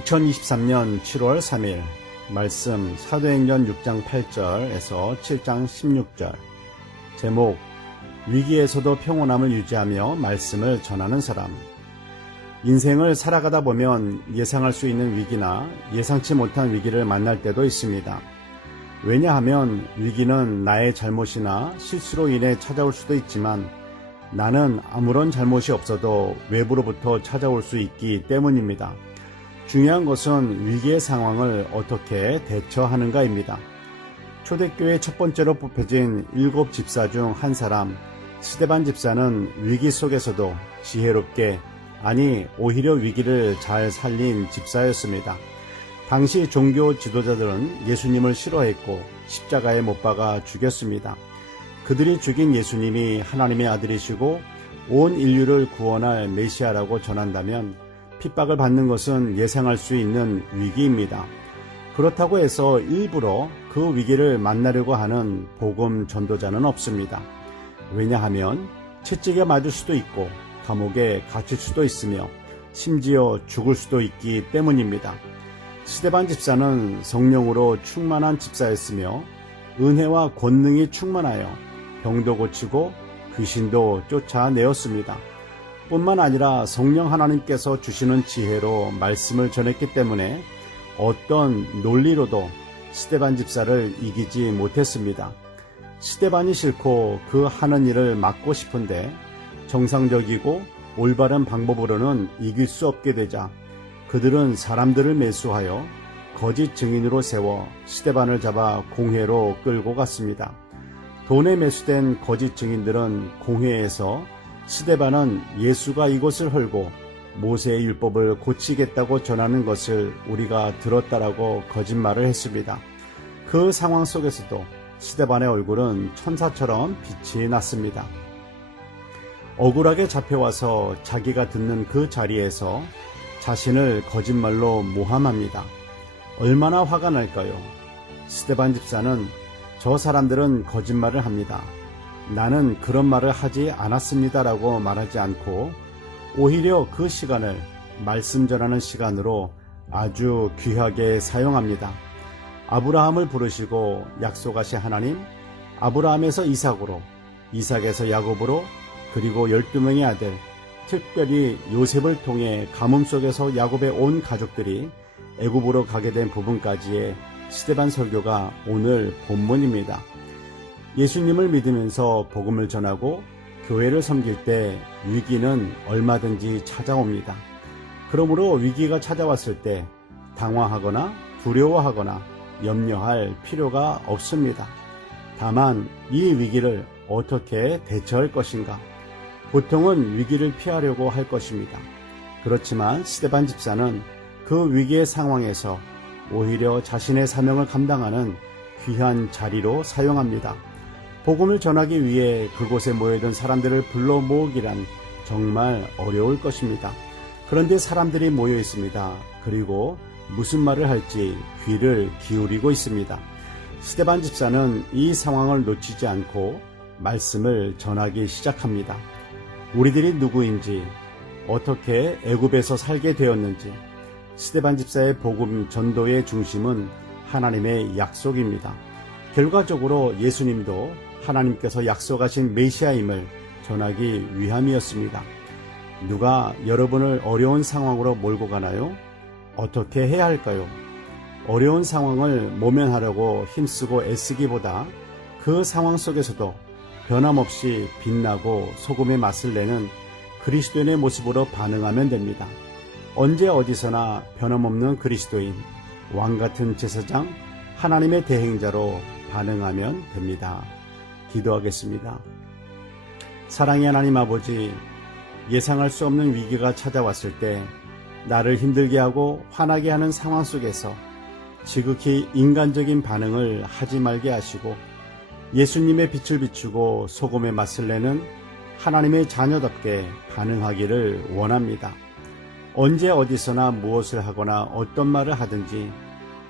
2023년 7월 3일 말씀 사도행전 6장 8절에서 7장 16절. 제목 위기에서도 평온함을 유지하며 말씀을 전하는 사람. 인생을 살아가다 보면 예상할 수 있는 위기나 예상치 못한 위기를 만날 때도 있습니다. 왜냐하면 위기는 나의 잘못이나 실수로 인해 찾아올 수도 있지만 나는 아무런 잘못이 없어도 외부로부터 찾아올 수 있기 때문입니다. 중요한 것은 위기의 상황을 어떻게 대처하는가입니다. 초대교회 첫 번째로 뽑혀진 7 집사 중 한 사람 스데반 집사는 위기 속에서도 지혜롭게, 아니 오히려 위기를 잘 살린 집사였습니다. 당시 종교 지도자들은 예수님을 싫어했고 십자가에 못 박아 죽였습니다. 그들이 죽인 예수님이 하나님의 아들이시고 온 인류를 구원할 메시아라고 전한다면 핍박을 받는 것은 예상할 수 있는 위기입니다. 그렇다고 해서 일부러 그 위기를 만나려고 하는 복음 전도자는 없습니다. 왜냐하면 채찍에 맞을 수도 있고 감옥에 갇힐 수도 있으며 심지어 죽을 수도 있기 때문입니다. 스데반 집사는 성령으로 충만한 집사였으며 은혜와 권능이 충만하여 병도 고치고 귀신도 쫓아내었습니다. 뿐만 아니라 성령 하나님께서 주시는 지혜로 말씀을 전했기 때문에 어떤 논리로도 스데반 집사를 이기지 못했습니다. 스데반이 싫고 그 하는 일을 막고 싶은데 정상적이고 올바른 방법으로는 이길 수 없게 되자 그들은 사람들을 매수하여 거짓 증인으로 세워 스데반을 잡아 공회로 끌고 갔습니다. 돈에 매수된 거짓 증인들은 공회에서 스데반은 예수가 이곳을 헐고 모세의 율법을 고치겠다고 전하는 것을 우리가 들었다라고 거짓말을 했습니다. 그 상황 속에서도 스데반의 얼굴은 천사처럼 빛이 났습니다. 억울하게 잡혀와서 자기가 듣는 그 자리에서 자신을 거짓말로 모함합니다. 얼마나 화가 날까요? 스데반 집사는 저 사람들은 거짓말을 합니다. 나는 그런 말을 하지 않았습니다라고 말하지 않고 오히려 그 시간을 말씀 전하는 시간으로 아주 귀하게 사용합니다. 아브라함을 부르시고 약속하신 하나님, 아브라함에서 이삭으로, 이삭에서 야곱으로, 그리고 12명의 아들, 특별히 요셉을 통해 가뭄 속에서 야곱의 온 가족들이 애굽으로 가게 된 부분까지의 스데반 설교가 오늘 본문입니다. 예수님을 믿으면서 복음을 전하고 교회를 섬길 때 위기는 얼마든지 찾아옵니다. 그러므로 위기가 찾아왔을 때 당황하거나 두려워하거나 염려할 필요가 없습니다. 다만 이 위기를 어떻게 대처할 것인가? 보통은 위기를 피하려고 할 것입니다. 그렇지만 스데반 집사는 그 위기의 상황에서 오히려 자신의 사명을 감당하는 귀한 자리로 사용합니다. 복음을 전하기 위해 그곳에 모여든 사람들을 불러 모으기란 정말 어려울 것입니다. 그런데 사람들이 모여 있습니다. 그리고 무슨 말을 할지 귀를 기울이고 있습니다. 스데반 집사는 이 상황을 놓치지 않고 말씀을 전하기 시작합니다. 우리들이 누구인지, 어떻게 애굽에서 살게 되었는지, 스데반 집사의 복음 전도의 중심은 하나님의 약속입니다. 결과적으로 예수님도 하나님께서 약속하신 메시아임을 전하기 위함이었습니다. 누가 여러분을 어려운 상황으로 몰고 가나요? 어떻게 해야 할까요? 어려운 상황을 모면하려고 힘쓰고 애쓰기보다 그 상황 속에서도 변함없이 빛나고 소금의 맛을 내는 그리스도인의 모습으로 반응하면 됩니다. 언제 어디서나 변함없는 그리스도인, 왕같은 제사장, 하나님의 대행자로 반응하면 됩니다. 기도하겠습니다. 사랑의 하나님 아버지, 예상할 수 없는 위기가 찾아왔을 때 나를 힘들게 하고 화나게 하는 상황 속에서 지극히 인간적인 반응을 하지 말게 하시고 예수님의 빛을 비추고 소금의 맛을 내는 하나님의 자녀답게 반응하기를 원합니다. 언제 어디서나 무엇을 하거나 어떤 말을 하든지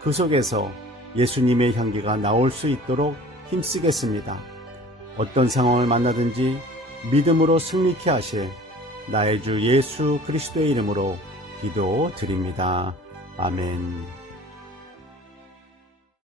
그 속에서 예수님의 향기가 나올 수 있도록 힘쓰겠습니다. 어떤 상황을 만나든지 믿음으로 승리케 하실 나의 주 예수 그리스도의 이름으로 기도드립니다. 아멘.